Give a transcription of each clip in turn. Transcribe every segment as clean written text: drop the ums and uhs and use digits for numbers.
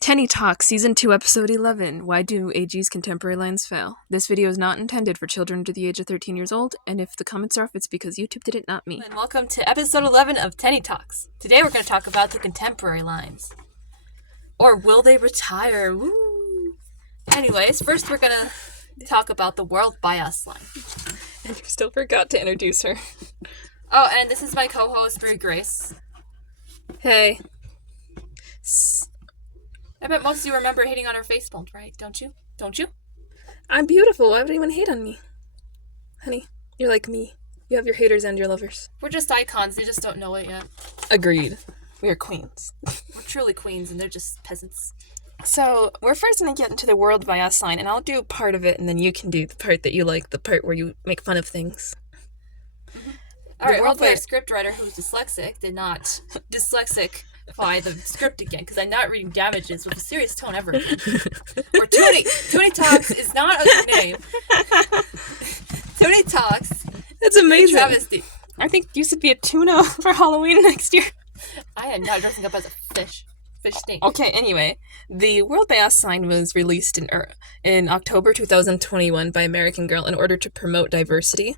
Tenney Talks, Season 2, Episode 11. Why do AG's contemporary lines fail? This video is not intended for children under the age of 13 years old, and if the comments are off, it's because YouTube did it, not me. And welcome to Episode 11 of Tenney Talks. Today we're going to talk about the contemporary lines. Or will they retire? Woo! Anyways, first we're going to talk about the World by Us line. And you still forgot to introduce her. Oh, and this is my co-host, Maire Grace. Hey. I bet most of you remember hating on her face paint, right? Don't you? Don't you? I'm beautiful. Why would anyone hate on me? Honey, you're like me. You have your haters and your lovers. We're just icons. They just don't know it yet. Agreed. We are queens. We're truly queens, and they're just peasants. So, we're first going to get into the World by Us line, and I'll do part of it, and then you can do the part that you like, the part where you make fun of things. Mm-hmm. Alright, hopefully our scriptwriter who's dyslexic did not by the script again, because I'm not reading damages with a serious tone ever again. Or Tenney Talks is not a good name. Tenney Talks. That's amazing. Travesty. I think you should be a tuna for Halloween next year. I am not dressing up as a fish. Fish stink. Okay, anyway, the World by Us sign was released in October 2021 by American Girl in order to promote diversity.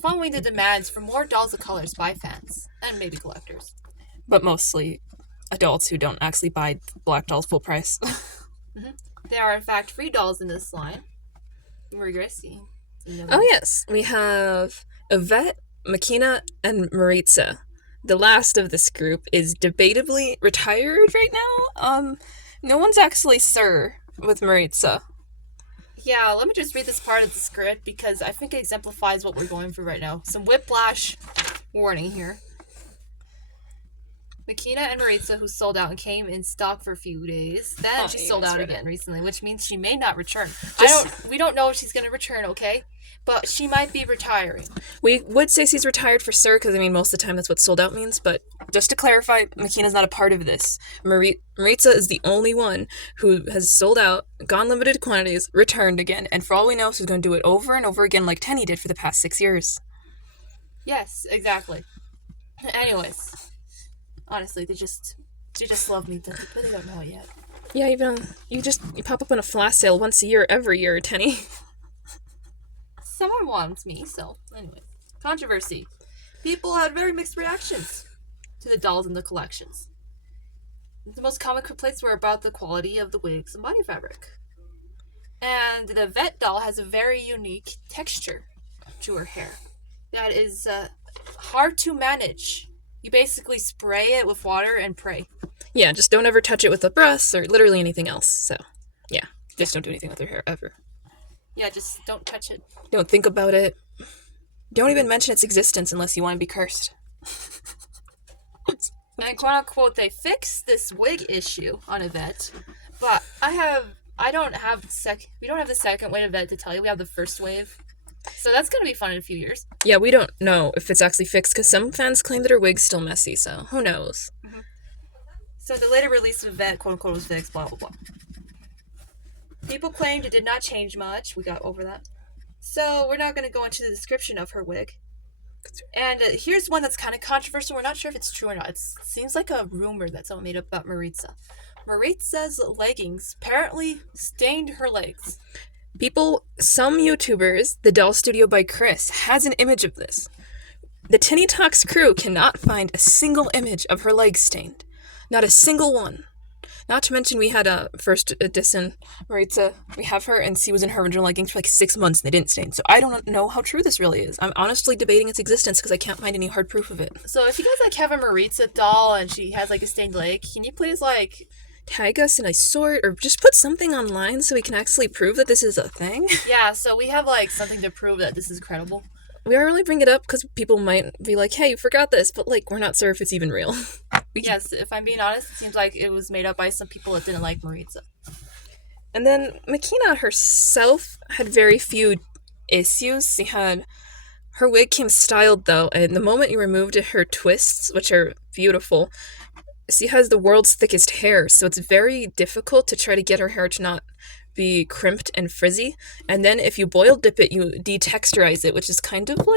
Following the demands for more dolls of colors by fans and maybe collectors. But mostly adults who don't actually buy black dolls full price. Mm-hmm. There are, in fact, 3 dolls in this line. Maire Grace. Oh, yes. We have Yvette, Makina, and Maritza. The last of this group is debatably retired right now. No one's actually Sir with Maritza. Yeah, let me just read this part of the script because I think it exemplifies what we're going through right now. Some whiplash warning here. Makina and Maritza, who sold out and came in stock for a few days. Then she sold out again recently, which means she may not return. We don't know if she's going to return, okay? But she might be retiring. We would say she's retired for Sir, because, most of the time that's what sold out means. But just to clarify, Makina's not a part of this. Maritza is the only one who has sold out, gone limited quantities, returned again. And for all we know, she's going to do it over and over again like Tenney did for the past 6 years. Yes, exactly. Anyways, honestly, they just love me, but they don't know it yet. Yeah, you pop up on a flash sale once a year, every year, Tenney. Someone wants me, so anyway. Controversy. People had very mixed reactions to the dolls in the collections. The most common complaints were about the quality of the wigs and body fabric. And the Yvette doll has a very unique texture to her hair that is hard to manage. You basically spray it with water and pray. Yeah, just don't ever touch it with a brush or literally anything else. So, yeah, just don't do anything with her hair ever. Yeah, just don't touch it. Don't think about it. Don't even mention its existence unless you want to be cursed. And quote unquote, they fixed this wig issue on Yvette, but we don't have the second wave of Yvette to tell you. We have the first wave. So that's going to be fun in a few years. Yeah, we don't know if it's actually fixed, because some fans claim that her wig's still messy, so who knows? Mm-hmm. So the later release of Yvette, quote unquote, was fixed, blah, blah, blah. People claimed it did not change much. We got over that. So we're not going to go into the description of her wig. And here's one that's kind of controversial. We're not sure if it's true or not. It seems like a rumor that someone made up about Maritza. Maritza's leggings apparently stained her legs. Some YouTubers, the Doll Studio by Chris, has an image of this. The Tenney Talks crew cannot find a single image of her legs stained. Not a single one. Not to mention, we had a first edition Maritza. We have her, and she was in her original leggings for like 6 months, and they didn't stain. So I don't know how true this really is. I'm honestly debating its existence because I can't find any hard proof of it. So if you guys have a Maritza doll and she has a stained leg, can you please tag us in a sort, or just put something online so we can actually prove that this is a thing? Yeah, so we have something to prove that this is credible. We only bring it up because people might be like, hey, you forgot this, but we're not sure if it's even real. Yes, if I'm being honest, it seems like it was made up by some people that didn't like Maritza. And then Makina herself had very few issues. Her wig came styled though, and the moment you removed her twists, which are beautiful, she has the world's thickest hair, so it's very difficult to try to get her hair to not be crimped and frizzy. And then if you boil dip it, you detexturize it, which is kind of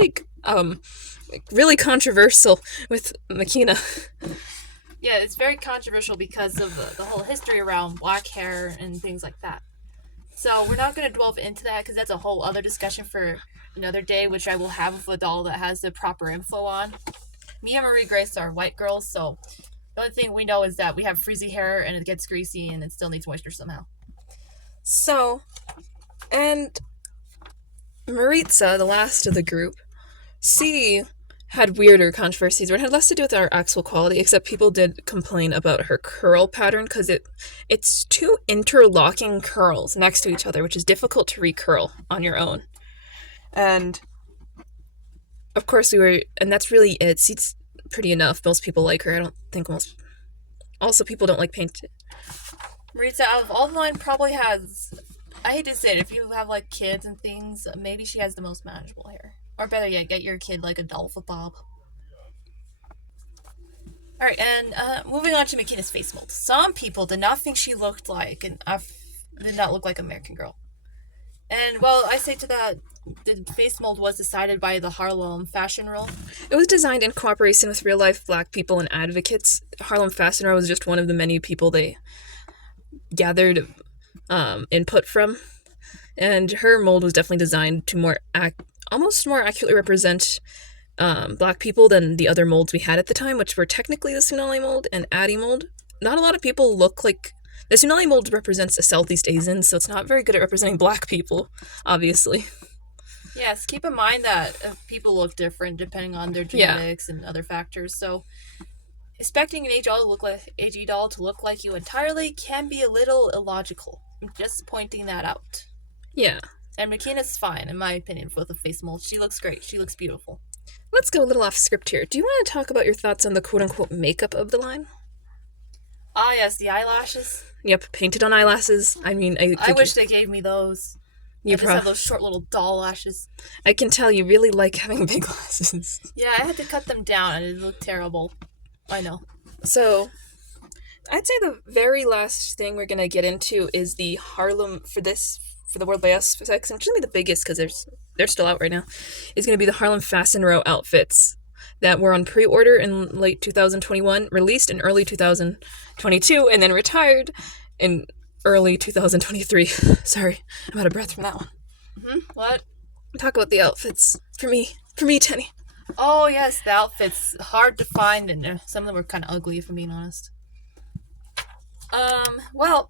really controversial with Makina. Yeah, it's very controversial because of the whole history around black hair and things like that. So we're not going to delve into that because that's a whole other discussion for another day, which I will have with a doll that has the proper info on. Me and Marie Grace are white girls, so the only thing we know is that we have frizzy hair and it gets greasy and it still needs moisture somehow. So, and Maritza, the last of the group, she had weirder controversies where it had less to do with our actual quality, except people did complain about her curl pattern because it's two interlocking curls next to each other, which is difficult to recurl on your own. And of course and that's really it. It's pretty enough. Most people like her. I don't think most. Also, people don't like paint. Maritza, out of all the line, probably has. I hate to say it, if you have like kids and things, maybe she has the most manageable hair. Or better yet, get your kid like a doll for Bob. Alright, and moving on to McKenna's face mold. Some people did not think she looked like did not look like an American Girl. And well, I say to that, the face mold was decided by the Harlem Fashion Row. It was designed in cooperation with real-life black people and advocates. Harlem Fashion Row was just one of the many people they gathered input from. And her mold was definitely designed to almost more accurately represent black people than the other molds we had at the time, which were technically the Tsunami mold and Addie mold. Not a lot of people look like... The Tsunami mold represents a Southeast Asian, so it's not very good at representing black people, obviously. Yes, keep in mind that people look different depending on their genetics and other factors, so expecting an AG doll to look like you entirely can be a little illogical. I'm just pointing that out. Yeah. And McKenna's fine, in my opinion, with the face mold. She looks great. She looks beautiful. Let's go a little off script here. Do you want to talk about your thoughts on the quote-unquote makeup of the line? Ah, yes, the eyelashes. Yep, painted on eyelasses. I mean, I wish they gave me those. I just have those short little doll lashes. I can tell you really like having big lashes. Yeah, I had to cut them down and it looked terrible. I know. So, I'd say the very last thing we're going to get into is the Harlem, for the World by Us section, which is going to be the biggest because they're still out right now, is going to be the Harlem Fashion Row outfits that were on pre-order in late 2021, released in early 2022, and then retired in early 2023. Sorry, I'm out of breath from that one. What? Talk about the outfits. For me, Tenney. Oh, yes, the outfits. Hard to find, and some of them were kind of ugly, if I'm being honest. Well,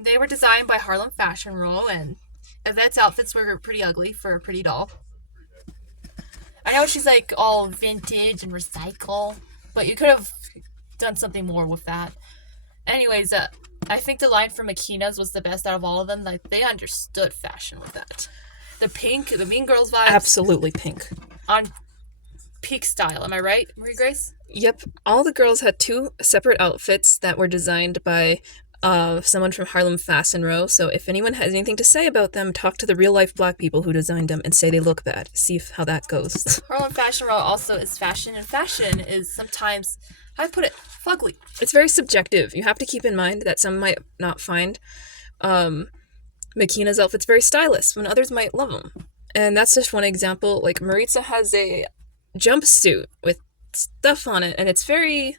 they were designed by Harlem Fashion Row, and Yvette's outfits were pretty ugly for a pretty doll. I know she's like all vintage and recycle, but you could have done something more with that. Anyways, I think the line from Makina's was the best out of all of them. Like, they understood fashion with that. The pink, the Mean Girls vibes. Absolutely pink. On peak style, am I right, Marie Grace? Yep. All the girls had two separate outfits that were designed by someone from Harlem Fashion Row. So if anyone has anything to say about them, talk to the real-life black people who designed them and say they look bad. See how that goes. Harlem Fashion Row also is fashion, and fashion is sometimes, how do I put it, fugly. It's very subjective. You have to keep in mind that some might not find Makina's outfits very stylish, when others might love them. And that's just one example. Like, Maritza has a jumpsuit with stuff on it, and it's very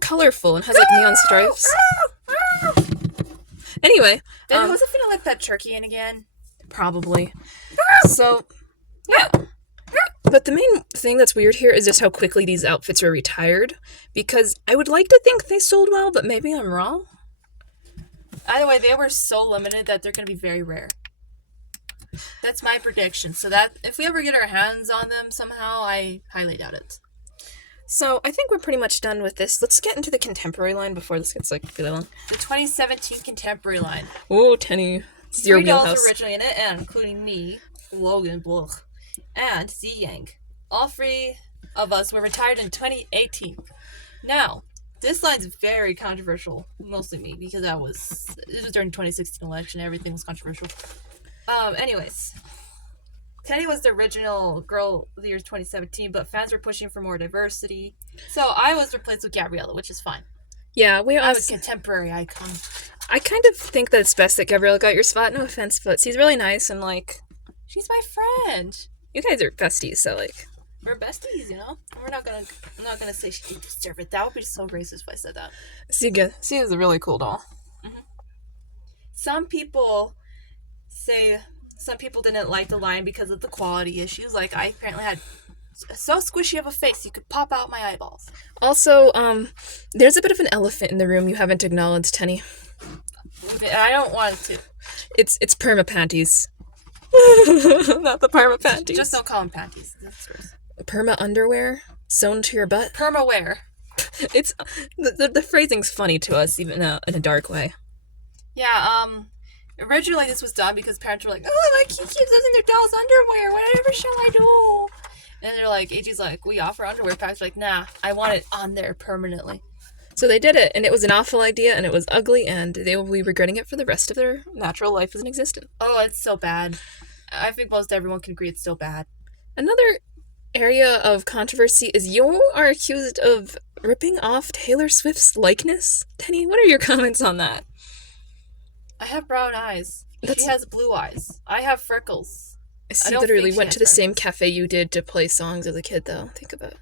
colorful and has like neon stripes. Anyway, Was it feeling like that turkey in again? Probably. So, yeah. But the main thing that's weird here is just how quickly these outfits were retired, because I would like to think they sold well, but maybe I'm wrong. Either way, they were so limited that they're going to be very rare. That's my prediction. So that if we ever get our hands on them somehow, I highly doubt it. So I think we're pretty much done with this. Let's get into the contemporary line before this gets like really long. The 2017 contemporary line. Oh, Tenney. It's your 3 dolls wheelhouse. originally in it, and including me, Logan Bloch, and Z Yang. All 3 of us were retired in 2018. Now, this line's very controversial, mostly me, because it was during the 2016 election. Everything was controversial. Anyways, Tenney was the original girl of the year 2017, but fans were pushing for more diversity. So I was replaced with Gabriella, which is fine. Yeah, I'm a contemporary icon. I kind of think that it's best that Gabriella got your spot. No offense, but she's really nice and like... She's my friend. You guys are besties, so like... We're besties, you know? I'm not gonna say she didn't deserve it. That would be so racist if I said that. She is a really cool doll. Some people didn't like the line because of the quality issues. Like, I apparently had so squishy of a face you could pop out my eyeballs. Also, there's a bit of an elephant in the room you haven't acknowledged, Tenny. I don't want to. It's perma panties. Not the perma panties. Just don't call them panties. That's gross. Perma underwear sewn to your butt. Perma wear. It's the phrasing's funny to us, even in a dark way. Yeah. Originally this was done because parents were like, "Oh, my kid keeps using their doll's underwear. Whatever shall I do?" And they're like, AG's like, "We offer underwear packs." Like, nah, I want it on there permanently. So they did it, and it was an awful idea, and it was ugly, and they will be regretting it for the rest of their natural life as an existence. Oh, it's so bad. I think most everyone can agree it's so bad. Another area of controversy is you are accused of ripping off Taylor Swift's likeness. Tenny, what are your comments on that? I have brown eyes. She has blue eyes. I have freckles. She literally went to the same cafe you did to play songs as a kid, though. Think about it.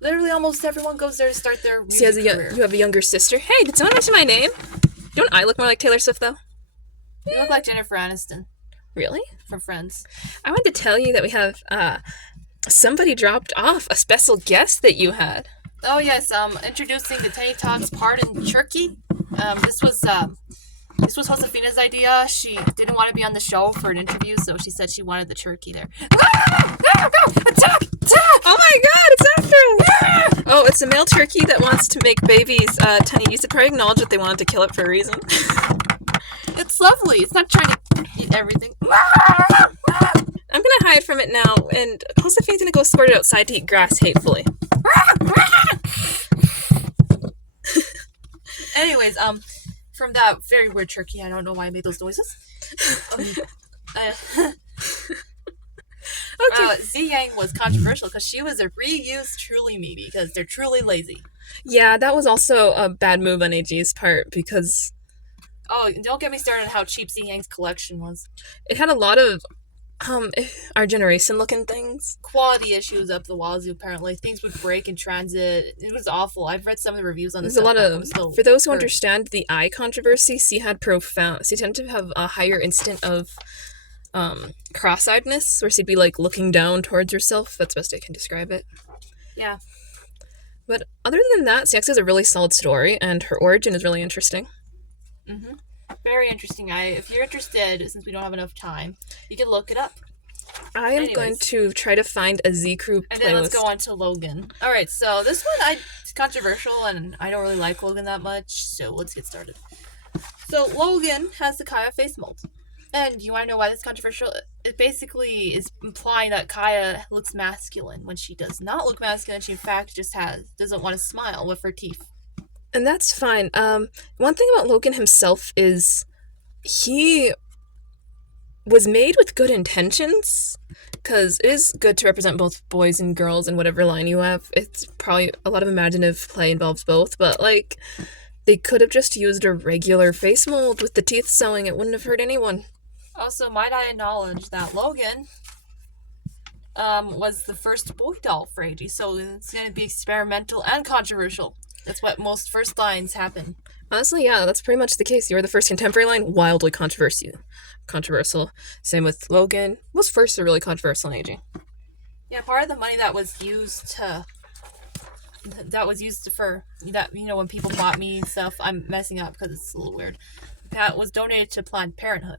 Literally almost everyone goes there to start their music career. You have a younger sister. Hey, did someone mention my name? Don't I look more like Taylor Swift, though? You look like Jennifer Aniston. Really? From Friends. I wanted to tell you that we have somebody dropped off, a special guest that you had. Oh, yes. Introducing the Tenney Talks Pardon Turkey. This was Josefina's idea. She didn't want to be on the show for an interview, so she said she wanted the turkey there. Attack! Oh my god, it's after us! Oh, it's a male turkey that wants to make babies. Tenny, you should probably acknowledge that they wanted to kill it for a reason. It's lovely. It's not trying to eat everything. I'm gonna hide from it now, and Josefina's gonna go squirt it outside to eat grass hatefully. Anyways, from that very weird turkey, I don't know why I made those noises. Okay. Z Yang was controversial because she was a reused Truly Me because they're truly lazy. Yeah, that was also a bad move on AG's part because... Oh, don't get me started on how cheap Z Yang's collection was. It had a lot of our generation looking things. Quality issues up the wazoo, apparently. Things would break in transit. It was awful. I've read some of the reviews on this. There's a lot of... For those who understand the eye controversy, she tended to have a higher instant of cross-eyedness, where she'd be like looking down towards herself. That's the best I can describe it. Yeah. But other than that, CX has a really solid story, and her origin is really interesting. Mm-hmm. Very interesting. If you're interested, since we don't have enough time, you can look it up. I am going to try to find a Z Crew playlist. And then let's go on to Logan. Alright, so this one it's controversial, and I don't really like Logan that much, so let's get started. So Logan has the Kaya face mold. And you want to know why this is controversial? It basically is implying that Kaya looks masculine when she does not look masculine. She in fact just doesn't want to smile with her teeth. And that's fine. One thing about Logan himself is he was made with good intentions, because it is good to represent both boys and girls in whatever line you have. It's probably a lot of imaginative play involves both, but like they could have just used a regular face mold with the teeth sewing. It wouldn't have hurt anyone. Also, might I acknowledge that Logan was the first boy doll for AG, so it's going to be experimental and controversial. That's what most first lines happen. Honestly, yeah, that's pretty much the case. You were the first contemporary line, wildly controversial. Same with Logan. Most firsts are really controversial in AG. Yeah, part of the money that was used for that, when people bought me and stuff, I'm messing up because it's a little weird. That was donated to Planned Parenthood.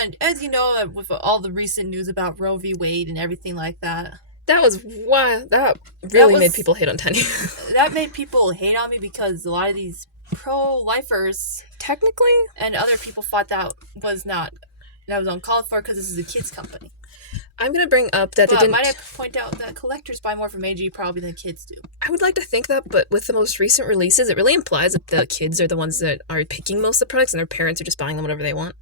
And as you know, with all the recent news about Roe v. Wade and everything like that. That was wild. That really made people hate on Tenny. That made people hate on me because a lot of these pro-lifers, technically, and other people thought that was uncalled for because this is a kids' company. I'm going to bring up that might I point out that collectors buy more from AG probably than kids do. I would like to think that, but with the most recent releases, it really implies that the kids are the ones that are picking most of the products and their parents are just buying them whatever they want.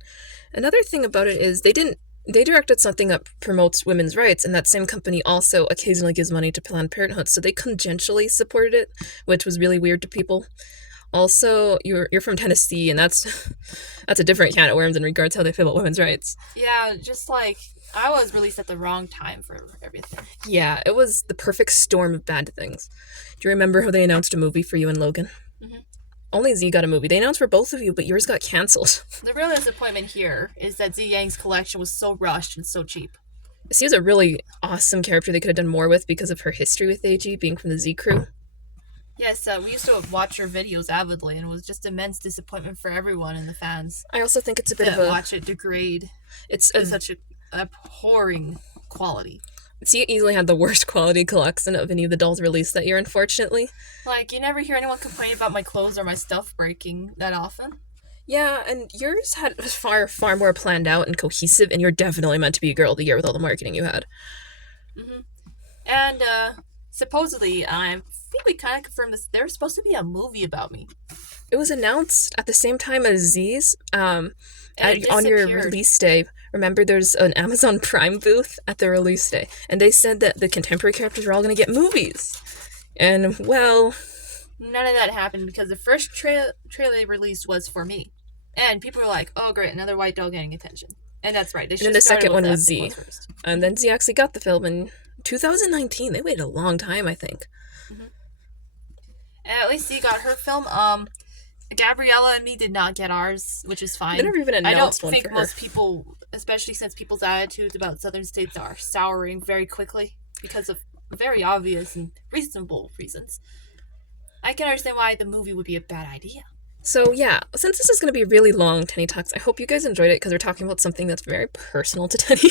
Another thing about it is they directed something that promotes women's rights, and that same company also occasionally gives money to Planned Parenthood, so they tangentially supported it, which was really weird to people. Also, you're from Tennessee, and that's a different can of worms in regards to how they feel about women's rights. Yeah, just like I was released at the wrong time for everything. Yeah, it was the perfect storm of bad things. Do you remember how they announced a movie for you and Logan? Mm-hmm. Only Z got a movie. They announced for both of you, but yours got cancelled. The real disappointment here is that Z Yang's collection was so rushed and so cheap. Z was a really awesome character they could have done more with because of her history with AG, being from the Z crew. Yes, we used to watch her videos avidly, and it was just immense disappointment for everyone and the fans. I also think it's a bit of To a... watch it degrade. It's such an abhorring quality. Z easily had the worst quality collection of any of the dolls released that year, unfortunately. Like, you never hear anyone complain about my clothes or my stuff breaking that often. Yeah, and yours was far more planned out and cohesive, and you're definitely meant to be a girl of the year with all the marketing you had. Mm-hmm. And, supposedly, I think we kind of confirmed this, there's supposed to be a movie about me. It was announced at the same time as Z's, on your release day. Remember, there's an Amazon Prime booth at the release day, and they said that the contemporary characters are all going to get movies. And, well... None of that happened because the first trailer they released was for me. And people were like, oh great, another white doll getting attention. And that's right. And then the second one was Z. And then Z actually got the film in 2019. They waited a long time, I think. Mm-hmm. And at least Z got her film. Gabriella and me did not get ours, which is fine. They never even announced one for her. I don't think most people, especially since people's attitudes about southern states are souring very quickly because of very obvious and reasonable reasons. I can understand why the movie would be a bad idea. So yeah, since this is going to be a really long Tenney Talks, I hope you guys enjoyed it because we're talking about something that's very personal to Tenney.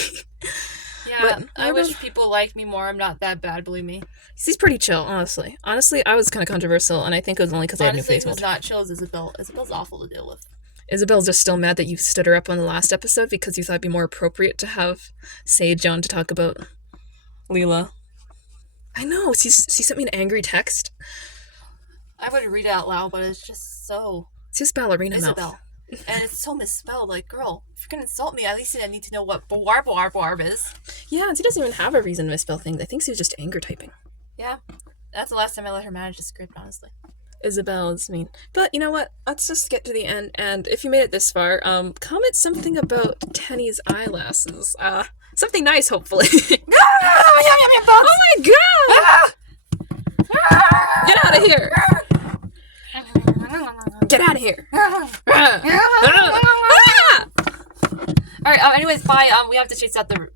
Yeah, but I wish people liked me more. I'm not that bad, believe me. She's pretty chill, honestly. Honestly, I was kind of controversial, and I think it was only because I had new face mold. Not chill as Isabel. Isabel's awful to deal with. Isabel's just still mad that you stood her up on the last episode because you thought it'd be more appropriate to have Sage on to talk about Leela. I know, she sent me an angry text. I wouldn't read it out loud, but it's just so... It's just ballerina Isabel. mouth. And it's so misspelled. Like, girl, if you're going to insult me, at least I need to know what barb is. Yeah, and she doesn't even have a reason to misspell things. I think she was just anger typing. Yeah. That's the last time I let her manage the script, honestly. Isabel's mean. But you know what? Let's just get to the end. And if you made it this far, comment something about Tenney's eyelashes. Something nice, hopefully. Oh my god! Get out of here! Get out of here! Alright, anyways, bye. We have to chase out the